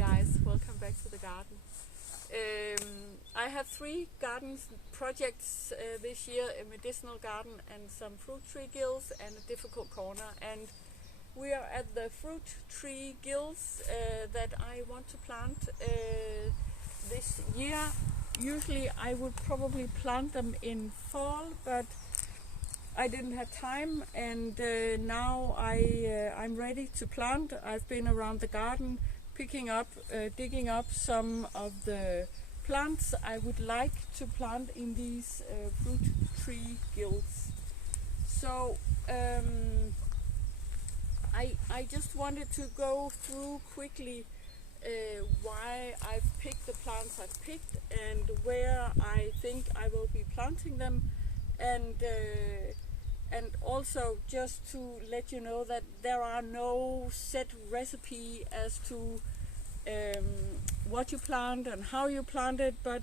guys, welcome back to the garden. I have 3 garden projects this year, a medicinal garden and some fruit tree gills and a difficult corner, and we are at the fruit tree gills that I want to plant this year. Usually I would probably plant them in fall, but I didn't have time, and now I'm ready to plant. I've been around the garden picking up, digging up some of the plants I would like to plant in these fruit tree gills. So I just wanted to go through quickly why I've picked the plants I've picked and where I think I will be planting them, and also just to let you know that there are no set recipe as to what you plant and how you plant it, but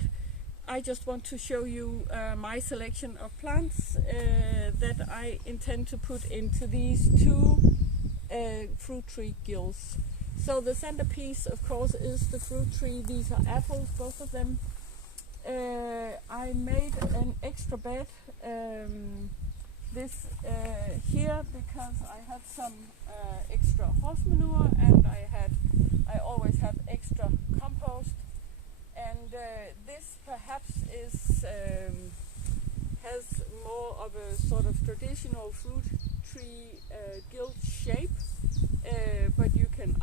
I just want to show you my selection of plants that I intend to put into these 2 fruit tree gills. So the centerpiece, of course, is the fruit tree. These are apples, both of them. I made an extra bed here because I had some extra horse manure, and I always have extra compost, and this perhaps has more of a sort of traditional fruit tree gill shape, but you can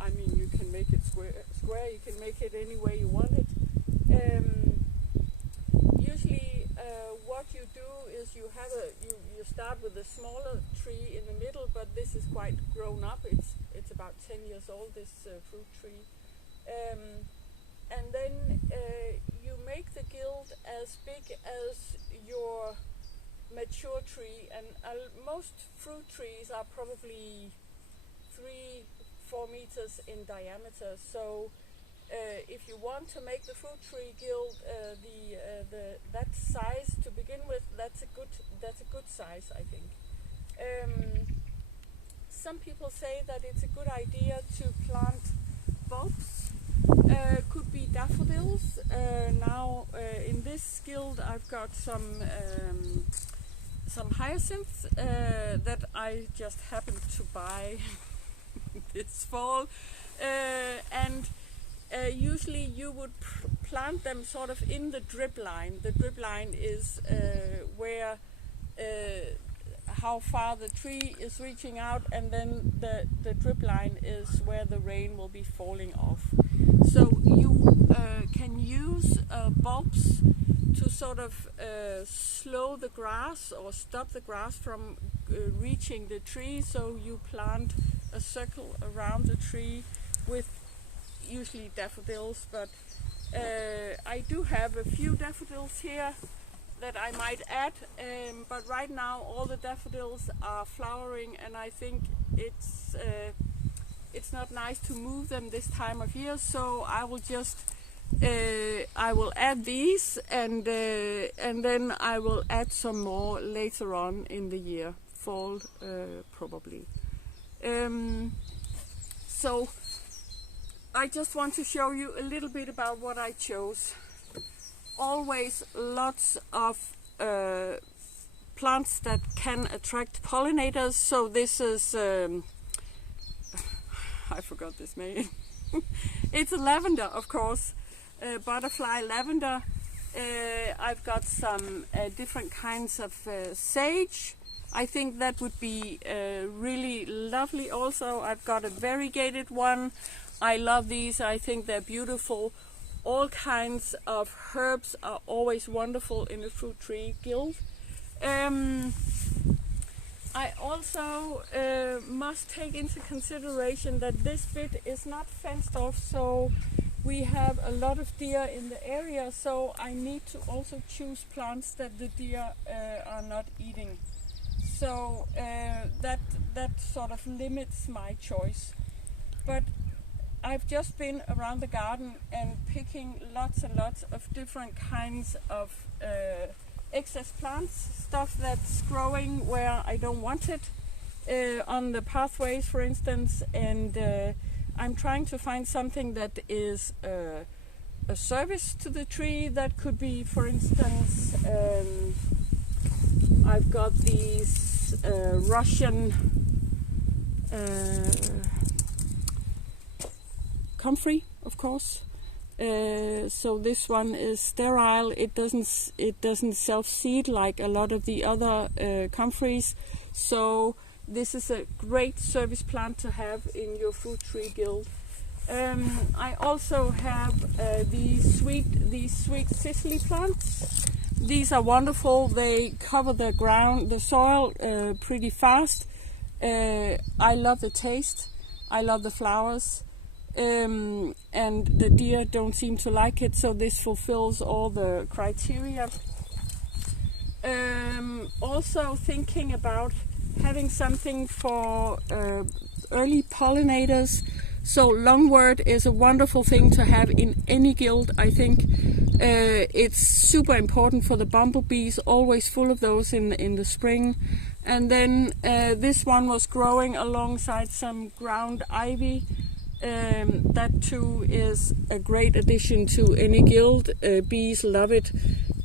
make it square, you can make it any way you want it. Usually what you do is you start with a smaller tree in the middle, but this is quite grown up. It's about 10 years old, this fruit tree, and then you make the gill as big as your mature tree, and most fruit trees are probably 3-4 meters in diameter. So if you want to make the fruit tree gill that size to begin with, that's a good size, I think. Some people say that it's a good idea to plant bulbs. Could be daffodils. Now in this gill I've got some hyacinths that I just happened to buy this fall, and usually you would plant them sort of in the drip line. The drip line is where how far the tree is reaching out, and then the drip line is where the rain will be falling off. So you can use bulbs to sort of slow the grass or stop the grass from reaching the tree. So you plant a circle around the tree with usually daffodils, but I do have a few daffodils here that I might add, but right now all the daffodils are flowering, and I think it's not nice to move them this time of year, so I will just I will add these, and then I will add some more later on in the year, fall probably. So I just want to show you a little bit about what I chose. Always lots of plants that can attract pollinators. So this is I forgot this name. It's a lavender, of course, butterfly lavender. I've got some different kinds of sage. I think that would be really lovely. Also, I've got a variegated one. I love these. I think they're beautiful. All kinds of herbs are always wonderful in a fruit tree gill. I also must take into consideration that this bit is not fenced off, so we have a lot of deer in the area, so I need to also choose plants that the deer are not eating. So that sort of limits my choice. But I've just been around the garden and picking lots and lots of different kinds of excess plants, stuff that's growing where I don't want it, on the pathways, for instance, and I'm trying to find something that is a service to the tree. That could be, for instance, I've got these Russian comfrey, of course. So this one is sterile. It doesn't self-seed like a lot of the other comfreys. So this is a great service plant to have in your fruit tree guild. I also have these sweet cicely plants. These are wonderful. They cover the soil pretty fast. I love the taste. I love the flowers. And the deer don't seem to like it, so this fulfills all the criteria. Also thinking about having something for early pollinators. So Lungwort is a wonderful thing to have in any guild, I think. It's super important for the bumblebees, always full of those in the spring. And then this one was growing alongside some ground ivy. That too is a great addition to any guild. Bees love it,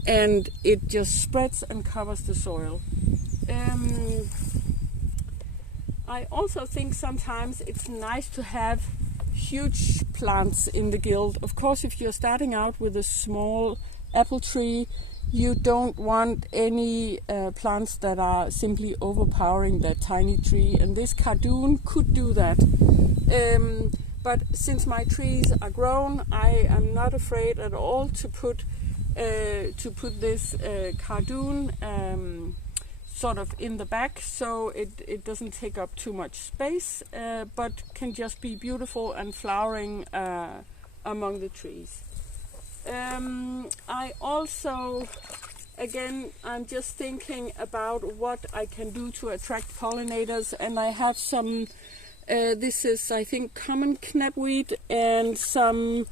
and it just spreads and covers the soil. I also think sometimes it's nice to have huge plants in the guild. Of course, if you're starting out with a small apple tree, you don't want any plants that are simply overpowering that tiny tree, and this Kardoon could do that. But since my trees are grown, I am not afraid at all to put this Kardoon sort of in the back, so it doesn't take up too much space, but can just be beautiful and flowering among the trees. I also, again, I'm just thinking about what I can do to attract pollinators, and I have some. This is, I think, common knapweed and some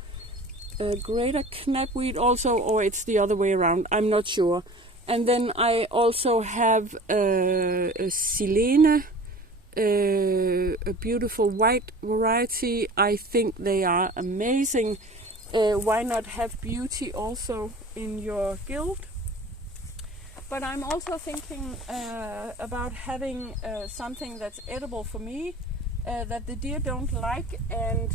greater knapweed also, or it's the other way around, I'm not sure. And then I also have a Silene, a beautiful white variety. I think they are amazing. Why not have beauty also in your guild? But I'm also thinking about having something that's edible for me. That the deer don't like, and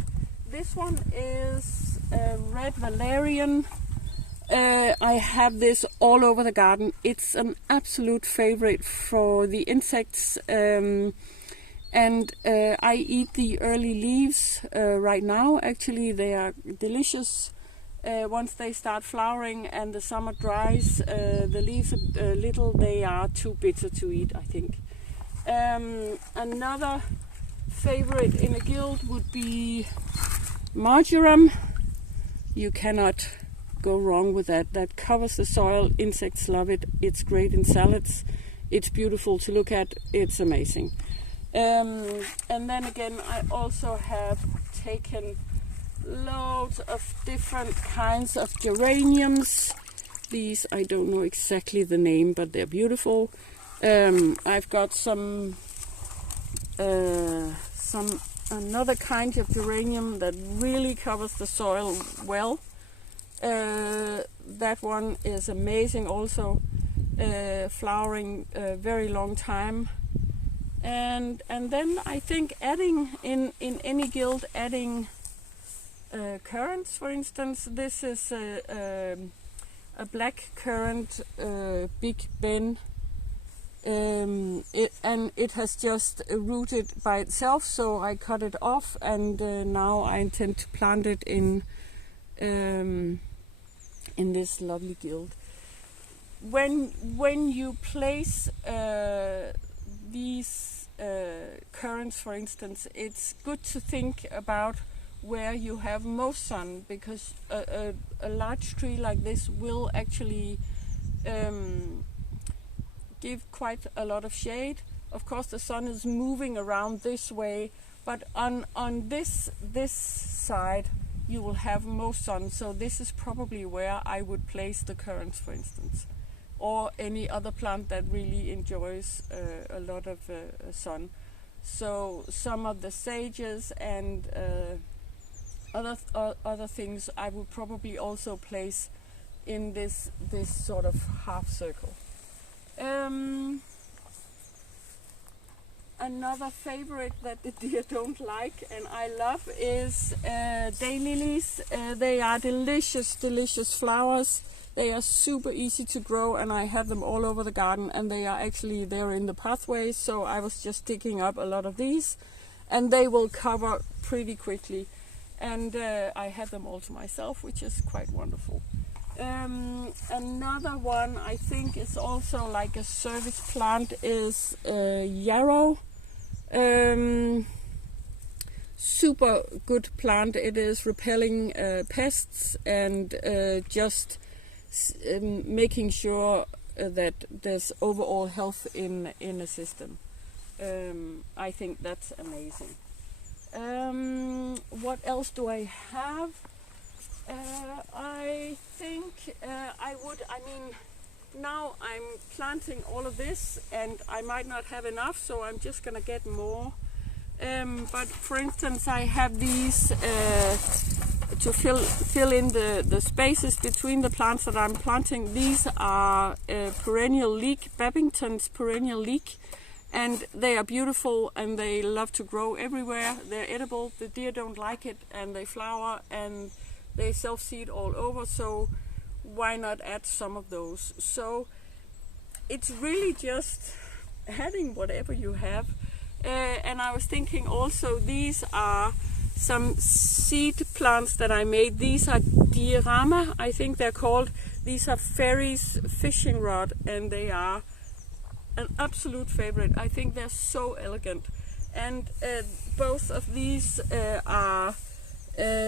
this one is red valerian. I have this all over the garden. It's an absolute favorite for the insects, and I eat the early leaves right now. Actually, they are delicious. Once they start flowering and the summer dries, the leaves a little, they are too bitter to eat, I think. Another favorite in a guild would be Majoram. You cannot go wrong with that. That covers the soil. Insects love it. It's great in salads. It's beautiful to look at. It's amazing. And then again, I also have taken loads of different kinds of geraniums. These, I don't know exactly the name, but they're beautiful. I've got another kind of geranium that really covers the soil well. That one is amazing also, flowering a very long time. And then I think adding in any guild, adding currants, for instance. This is a black currant, Big Ben. It has just rooted by itself, so I cut it off, and now I intend to plant it in this lovely guild. When you place these currants, for instance, it's good to think about where you have most sun, because a large tree like this will actually give quite a lot of shade. Of course, the sun is moving around this way, but on this side you will have most sun. So this is probably where I would place the currants, for instance, or any other plant that really enjoys a lot of sun. So some of the sages and other things I would probably also place in this sort of half circle. Another favorite that the deer don't like and I love is daylilies. They are delicious flowers. They are super easy to grow and I have them all over the garden, and they are actually there in the pathways, so I was just digging up a lot of these and they will cover pretty quickly, and I have them all to myself, which is quite wonderful. Another one I think is also like a service plant is Yarrow. Super good plant. It is repelling pests and just making sure that there's overall health in a system. I think that's amazing. What else do I have? I think now I'm planting all of this and I might not have enough, so I'm just gonna get more. But for instance, I have these to fill in the spaces between the plants that I'm planting. These are perennial leek, Babington's perennial leek, and they are beautiful and they love to grow everywhere. They're edible, the deer don't like it, and they flower and they self-seed all over, so why not add some of those? So it's really just adding whatever you have. And I was thinking also, these are some seed plants that I made. These are diorama, I think they're called. These are Fairy's fishing rod, and they are an absolute favorite. I think they're so elegant. And both of these are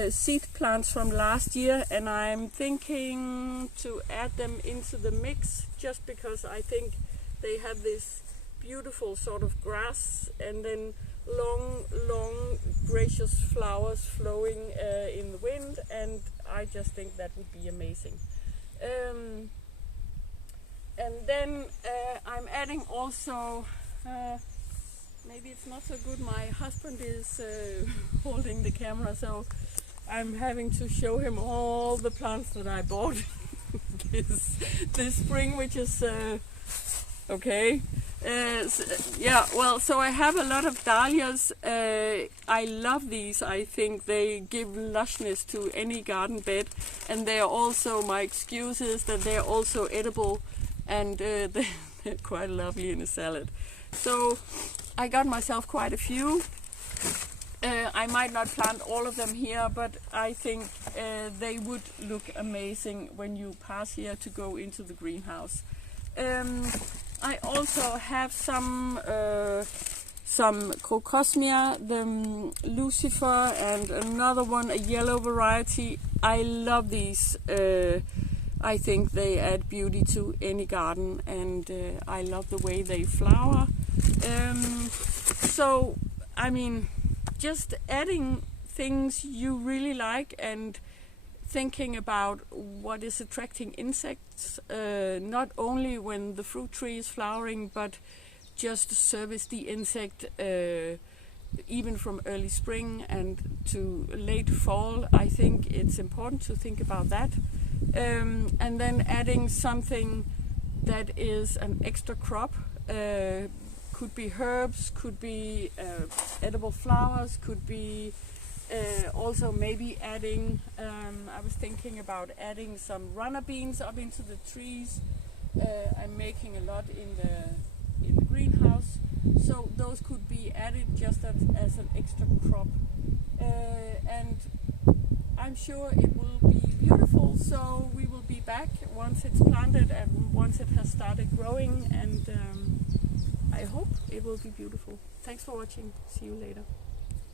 seed plants from last year, and I'm thinking to add them into the mix just because I think they have this beautiful sort of grass and then long gracious flowers flowing in the wind, and I just think that would be amazing. And then I'm adding also, maybe it's not so good, my husband is holding the camera, so I'm having to show him all the plants that I bought this spring, which is okay. So I have a lot of dahlias. I love these. I think they give lushness to any garden bed, and they are also, my excuse is that they are also edible, and they're quite lovely in a salad. So I got myself quite a few. I might not plant all of them here, but I think they would look amazing when you pass here to go into the greenhouse. I also have some Crocosmia, the Lucifer, and another one, a yellow variety. I love these. I think they add beauty to any garden, and I love the way they flower. So, I mean, just adding things you really like and thinking about what is attracting insects, not only when the fruit tree is flowering, but just to service the insect even from early spring and to late fall. I think it's important to think about that. And then adding something that is an extra crop, could be herbs, could be edible flowers, could be also maybe adding, I was thinking about adding some runner beans up into the trees. I'm making a lot in the greenhouse, so those could be added just as an extra crop. And I'm sure it will be beautiful, so we will be back once it's planted and once it has started growing, and I hope it will be beautiful. Thanks for watching. See you later.